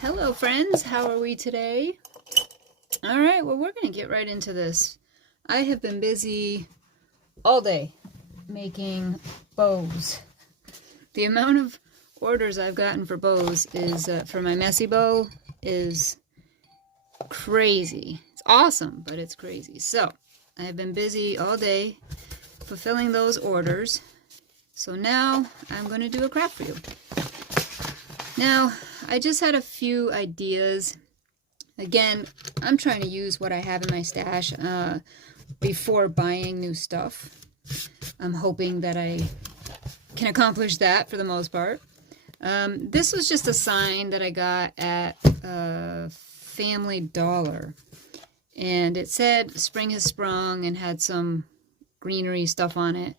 Hello friends, how are we today? Alright, well we're going to get right into this. I have been busy all day making bows. The amount of orders I've gotten for bows is, for my messy bow, is crazy. It's awesome, but it's crazy. So, I've been busy all day fulfilling those orders. So now I'm going to do a craft for you. Now, I just had a few ideas. Again, I'm trying to use what I have in my stash before buying new stuff. I'm hoping that I can accomplish that for the most part. This was just a sign that I got at Family Dollar. And it said spring has sprung and had some greenery stuff on it.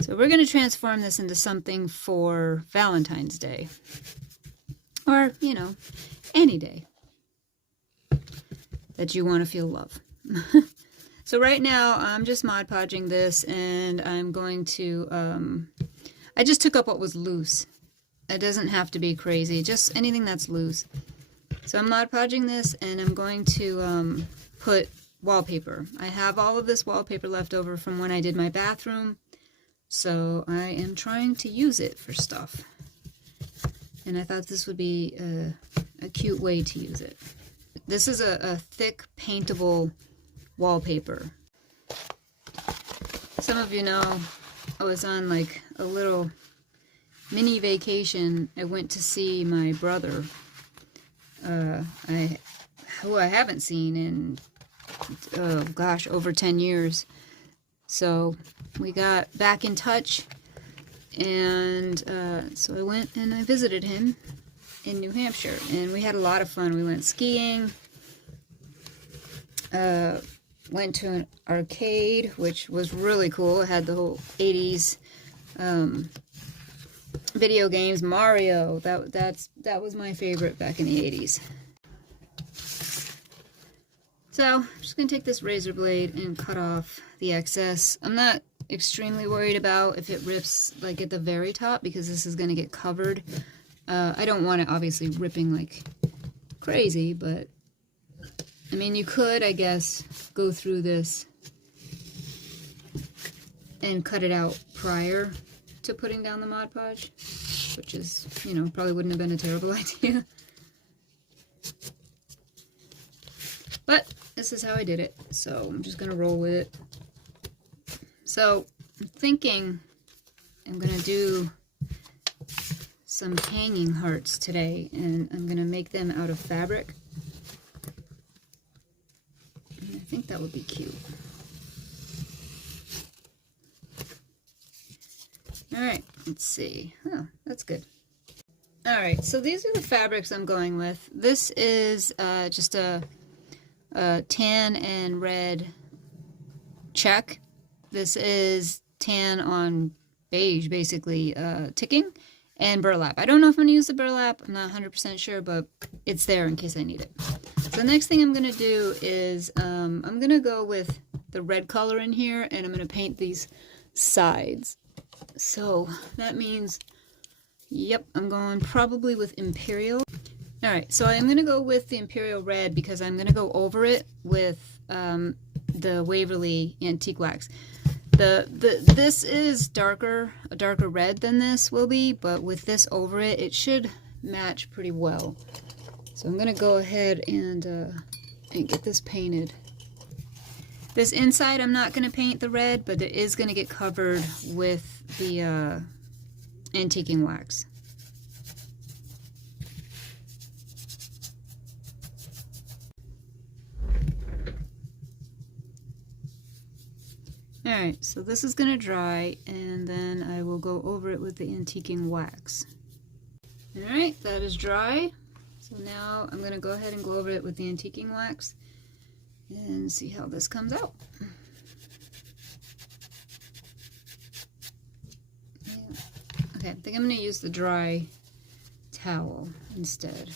So we're going to transform this into something for Valentine's Day. Or, you know, any day that you want to feel love. So right now, I'm just Mod Podging this, and I'm going to, I just took up what was loose. It doesn't have to be crazy, just anything that's loose. So I'm Mod Podging this, and I'm going to put wallpaper. I have all of this wallpaper left over from when I did my bathroom, so I am trying to use it for stuff. And I thought this would be a cute way to use it. This is a thick, paintable wallpaper. Some of you know I was on like a little mini vacation. I went to see my brother, who I haven't seen in, oh gosh, over 10 years. So we got back in touch. And so I went and I visited him in New Hampshire, and we had a lot of fun. We went skiing, went to an arcade, which was really cool. It had the whole 80s video games. Mario, that was my favorite back in the 80s. So I'm just going to take this razor blade and cut off the excess. I'm not extremely worried about if it rips like at the very top, because this is going to get covered. I don't want it obviously ripping like crazy, but I mean, you could, I guess, go through this and cut it out prior to putting down the Mod Podge, which is, you know, probably wouldn't have been a terrible idea. But this is how I did it, so I'm just going to roll with it. So I'm thinking I'm going to do some hanging hearts today, and I'm going to make them out of fabric. And I think that would be cute. Alright, let's see. Oh, that's good. Alright, so these are the fabrics I'm going with. This is just a tan and red check. This is tan on beige, basically, ticking, and burlap. I don't know if I'm going to use the burlap. I'm not 100% sure, but it's there in case I need it. So the next thing I'm going to do is I'm going to go with the red color in here, and I'm going to paint these sides. So that means, yep, I'm going probably with Imperial. Alright, so I'm going to go with the Imperial Red because I'm going to go over it with the Waverly Antique Wax. This is a darker red than this will be, but with this over it, it should match pretty well. So I'm going to go ahead and get this painted. This inside I'm not going to paint the red, but it is going to get covered with the antiquing wax. Alright, so this is going to dry, and then I will go over it with the antiquing wax. Alright, that is dry. So now I'm going to go ahead and go over it with the antiquing wax and see how this comes out. Yeah. Okay, I think I'm going to use the dry towel instead.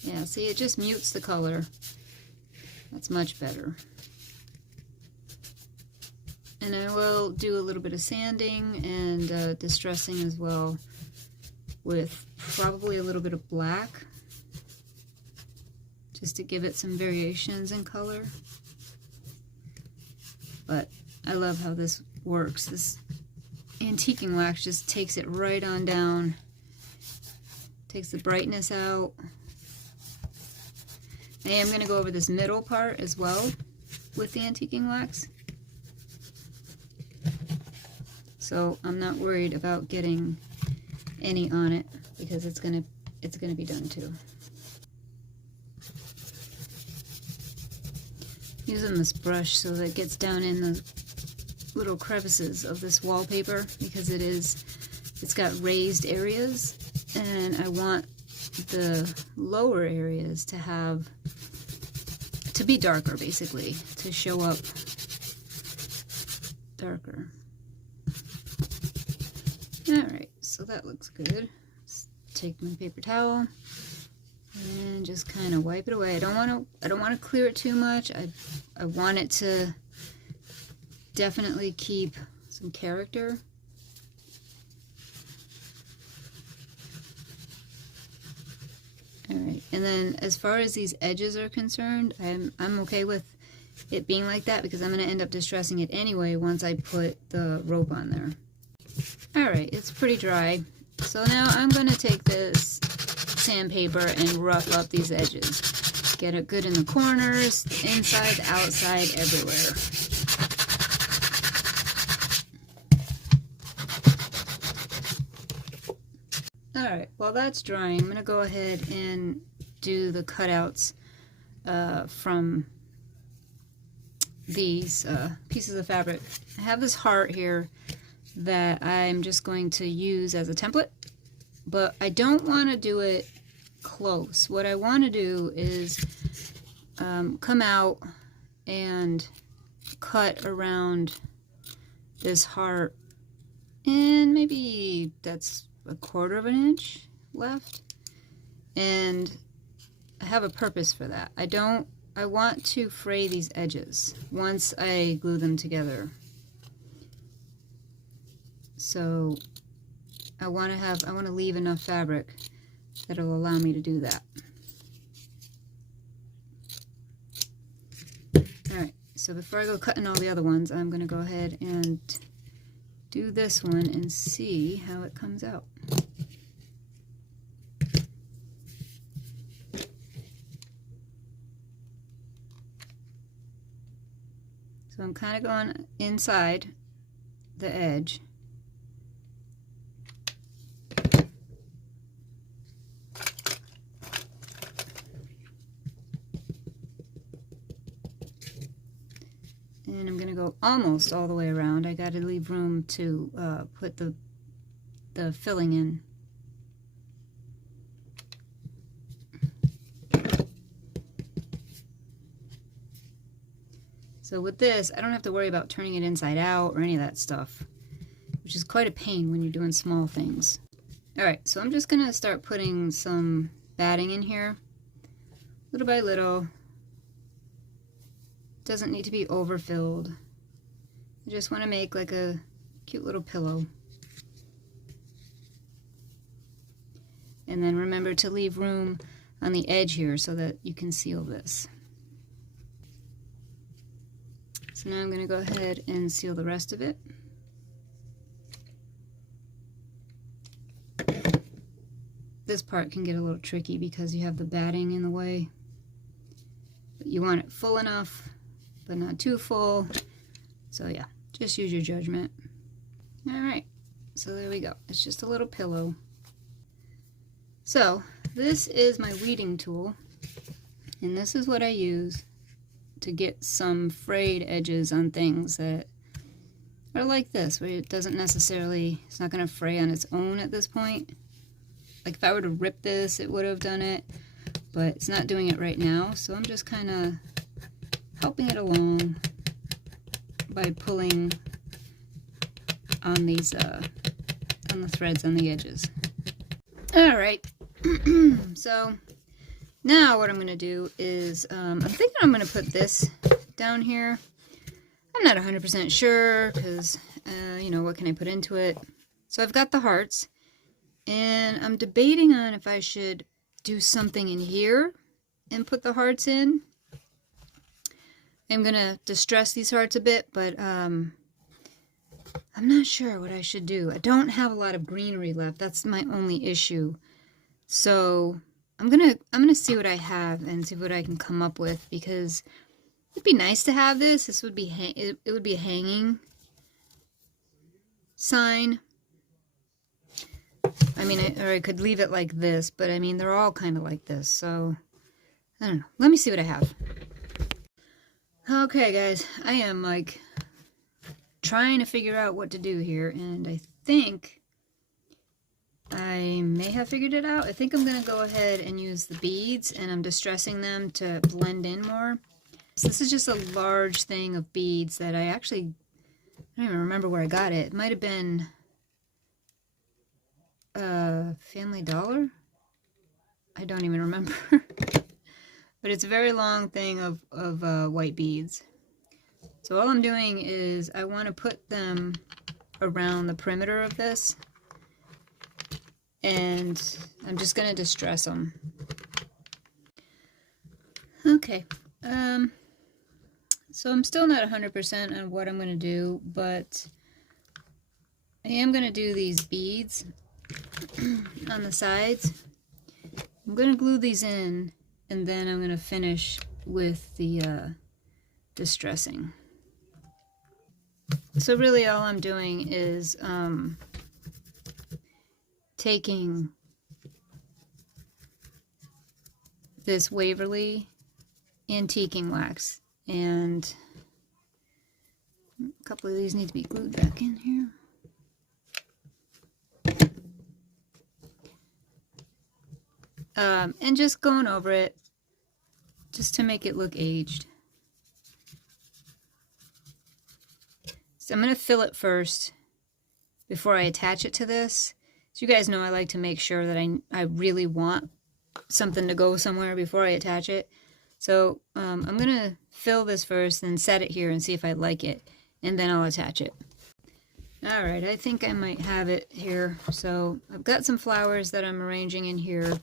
Yeah, see, it just mutes the color. That's much better. And I will do a little bit of sanding and distressing as well with probably a little bit of black, just to give it some variations in color. But I love how this works. This antiquing wax just takes it right on down, takes the brightness out. I am going to go over this middle part as well with the antiquing wax, so I'm not worried about getting any on it because it's gonna be done too. Using this brush so that it gets down in the little crevices of this wallpaper, because it's got raised areas, and I want the lower areas to be darker, basically, to show up darker. Alright, so that looks good. Let's take my paper towel and just kind of wipe it away. I don't want to clear it too much. I want it to definitely keep some character. Alright, and then as far as these edges are concerned, I'm okay with it being like that because I'm going to end up distressing it anyway once I put the rope on there. Alright, it's pretty dry. So now I'm going to take this sandpaper and rough up these edges. Get it good in the corners, inside, outside, everywhere. Alright, while that's drying, I'm going to go ahead and do the cutouts from these pieces of fabric. I have this heart here that I'm just going to use as a template, but I don't want to do it close. What I want to do is come out and cut around this heart, and maybe that's 1/4 of an inch left, and I have a purpose for that. I want to fray these edges once I glue them together. So I want to leave enough fabric that'll allow me to do that. Alright, so before I go cutting all the other ones, I'm going to go ahead and do this one and see how it comes out. So I'm kind of going inside the edge. And I'm going to go almost all the way around. I got to leave room to put the filling in. So with this, I don't have to worry about turning it inside out or any of that stuff, which is quite a pain when you're doing small things. Alright, so I'm just going to start putting some batting in here, little by little. Doesn't need to be overfilled. I just want to make like a cute little pillow. And then remember to leave room on the edge here so that you can seal this. So now I'm going to go ahead and seal the rest of it. This part can get a little tricky because you have the batting in the way. But you want it full enough, but not too full. So yeah, just use your judgment. Alright, so there we go. It's just a little pillow. So this is my weeding tool, and this is what I use to get some frayed edges on things that are like this, where it doesn't necessarily, it's not going to fray on its own at this point. Like if I were to rip this, it would have done it, but it's not doing it right now, so I'm just kind of helping it along by pulling on these on the threads on the edges. All right, so now what I'm going to do is I'm thinking I'm going to put this down here. I'm not 100% sure because you know, what can I put into it? So I've got the hearts, And I'm debating on if I should do something in here and put the hearts in. I'm gonna distress these hearts a bit, but I'm not sure what I should do. I don't have a lot of greenery left. That's my only issue. So I'm gonna see what I have and see what I can come up with, because it'd be nice to have this. This would be it would be a hanging sign. I mean, or I could leave it like this, but I mean, they're all kind of like this, so I don't know. Let me see what I have. Okay, guys, I am like trying to figure out what to do here, and I think I may have figured it out. I think I'm going to go ahead and use the beads, and I'm distressing them to blend in more. So this is just a large thing of beads that I don't even remember where I got it. It might have been Family Dollar? I don't even remember. But it's a very long thing of white beads. So all I'm doing is I want to put them around the perimeter of this, and I'm just going to distress them. Okay, so I'm still not 100% on what I'm going to do, but I am going to do these beads on the sides. I'm going to glue these in, and then I'm going to finish with the distressing. So really all I'm doing is taking this Waverly antiquing wax, and a couple of these need to be glued back in here. And just going over it just to make it look aged. So I'm going to fill it first before I attach it to this. So you guys know I like to make sure that I really want something to go somewhere before I attach it. So I'm going to fill this first and set it here and see if I like it, and then I'll attach it. Alright, I think I might have it here. So I've got some flowers that I'm arranging in here.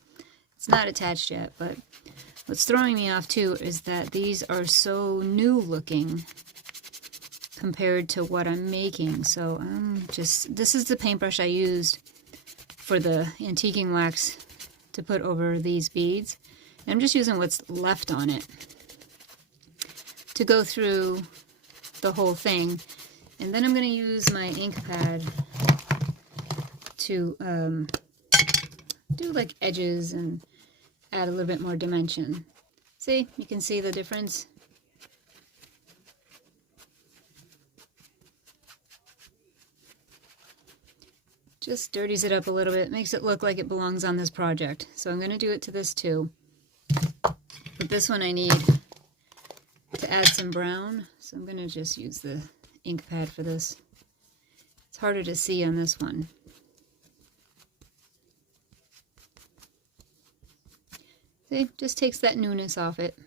It's not attached yet, but what's throwing me off too is that these are so new looking compared to what I'm making. So this is the paintbrush I used for the antiquing wax to put over these beads. And I'm just using what's left on it to go through the whole thing. And then I'm going to use my ink pad to do like edges and add a little bit more dimension. See, you can see the difference. Just dirties it up a little bit, makes it look like it belongs on this project. So I'm going to do it to this too. But this one I need to add some brown, so I'm going to just use the ink pad for this. It's harder to see on this one. See, just takes that newness off it.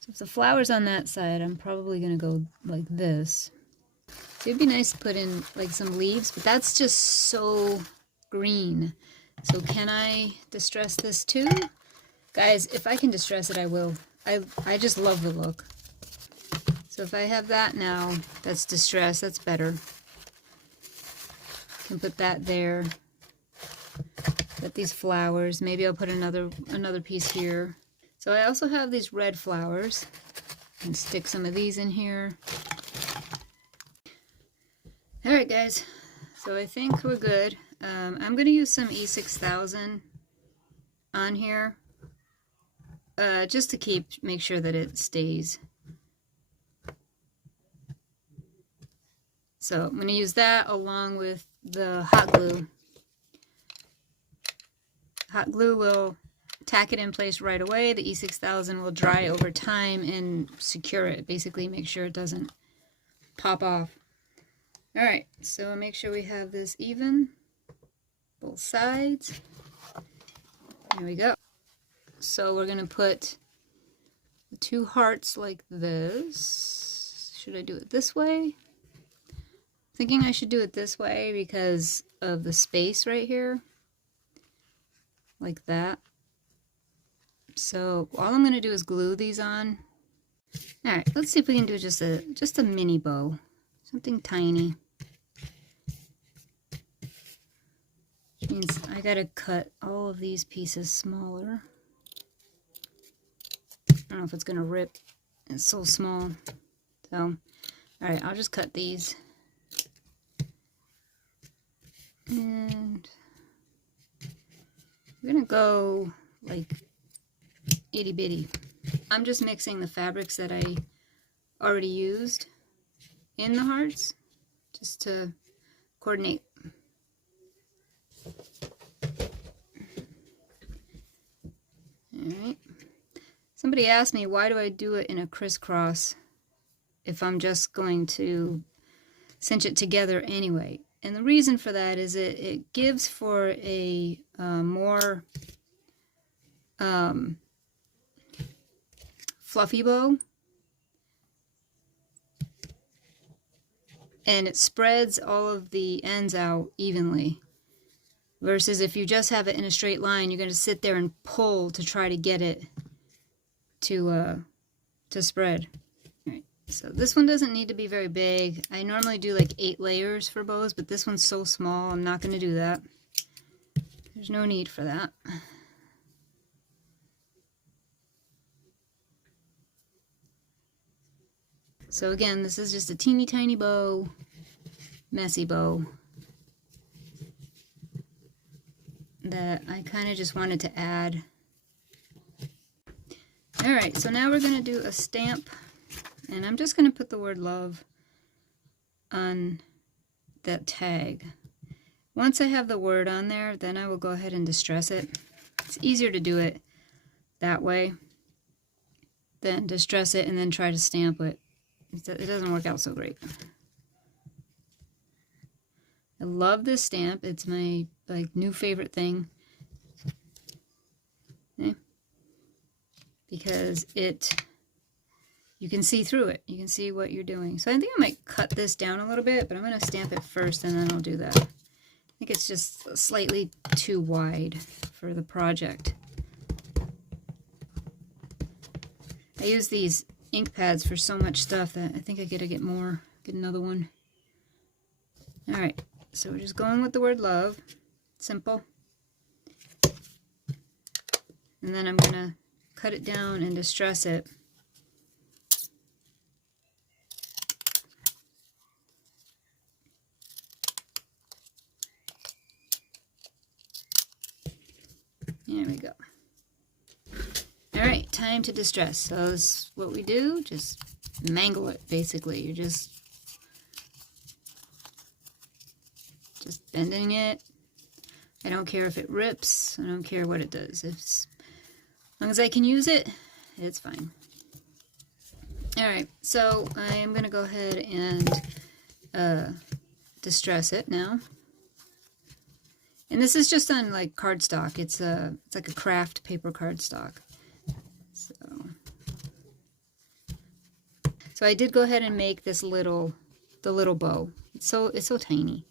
So if the flower's on that side, I'm probably going to go like this. So it'd be nice to put in like some leaves, but that's just so green. So can I distress this too? Guys, if I can distress it, I will. I just love the look. So if I have that now, that's distressed, that's better. Can put that there. Got these flowers. Maybe I'll put another piece here. So I also have these red flowers. And stick some of these in here. Alright guys, so I think we're good. I'm going to use some E6000 on here, just to make sure that it stays. So I'm going to use that along with the hot glue. Hot glue will tack it in place right away. The E6000 will dry over time and secure it, basically make sure it doesn't pop off. Alright, so make sure we have this even, both sides. There we go. So we're going to put the two hearts like this. Should I do it this way? Thinking I should do it this way because of the space right here. Like that. So all I'm going to do is glue these on. Alright, let's see if we can do just a mini bow. Something tiny. Which means I gotta cut all of these pieces smaller. I don't know if it's gonna rip. It's so small. So, alright, I'll just cut these. And we're gonna go like itty bitty. I'm just mixing the fabrics that I already used in the hearts just to coordinate. Alright. Somebody asked me, why do I do it in a crisscross if I'm just going to cinch it together anyway? And the reason for that is it gives for a more fluffy bow. And it spreads all of the ends out evenly. Versus if you just have it in a straight line, you're going to sit there and pull to try to get it to spread. All right, so this one doesn't need to be very big. I normally do like 8 layers for bows, but this one's so small, I'm not going to do that. There's no need for that. So again, this is just a teeny tiny bow, messy bow, that I kind of just wanted to add. Alright, so now we're going to do a stamp, and I'm just going to put the word love on that tag. Once I have the word on there, then I will go ahead and distress it. It's easier to do it that way than distress it and then try to stamp it. It doesn't work out so great. I love this stamp. It's my new favorite thing. Okay. Because you can see through it. You can see what you're doing. So I think I might cut this down a little bit, but I'm going to stamp it first and then I'll do that. I think it's just slightly too wide for the project. I use these ink pads for so much stuff that I think I gotta get another one. Alright, so we're just going with the word love. Simple. And then I'm gonna cut it down and distress it. There we go. Alright, time to distress. So this is what we do, just mangle it basically. You're just bending it. I don't care if it rips, I don't care what it does. As long as I can use it, it's fine. Alright, so I am going to go ahead and distress it now. And this is just on like cardstock. It's like a craft paper cardstock. So I did go ahead and make this the little bow. It's so tiny.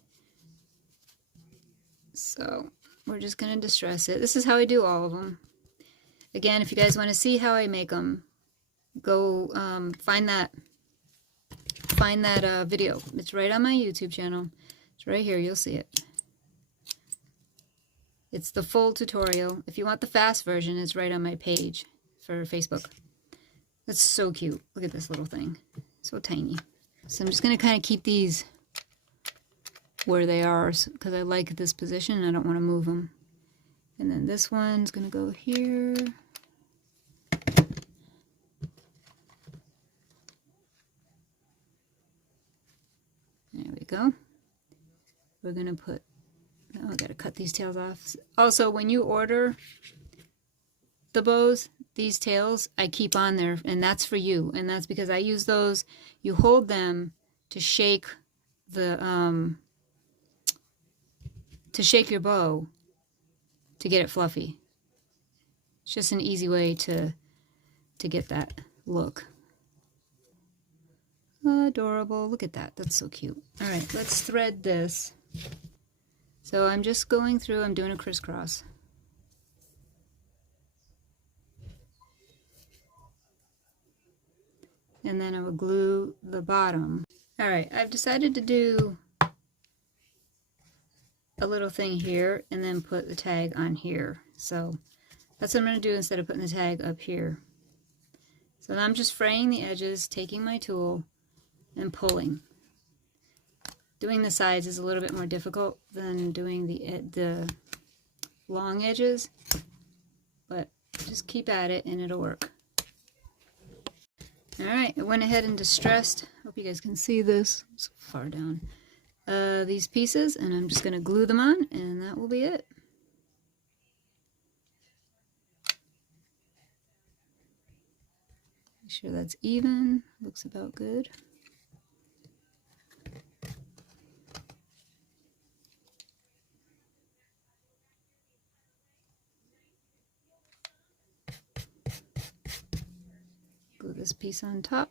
So we're just gonna distress it. This is how I do all of them. Again, if you guys want to see how I make them, go find that video. It's right on my YouTube channel. It's right here. You'll see it. It's the full tutorial. If you want the fast version, it's right on my page for Facebook. That's so cute. Look at this little thing. So tiny. So I'm just going to kind of keep these where they are because I like this position and I don't want to move them. And then this one's going to go here. There we go. We're going to put... Oh, I got to cut these tails off. Also, when you order the bows, these tails I keep on there, and that's for you, and that's because I use those. You hold them to shake the your bow to get it fluffy. It's just an easy way to get that look. Adorable. Look at that. That's so cute. All right, let's thread this. So I'm just going through, I'm doing a crisscross. And then I will glue the bottom. All right, I've decided to do a little thing here and then put the tag on here. So that's what I'm going to do instead of putting the tag up here. So now I'm just fraying the edges, taking my tool and pulling. Doing the sides is a little bit more difficult than doing the long edges, but just keep at it and it'll work. Alright, I went ahead and distressed, hope you guys can see this, it's far down, these pieces, and I'm just going to glue them on, and that will be it. Make sure that's even, looks about good. Glue this piece on top.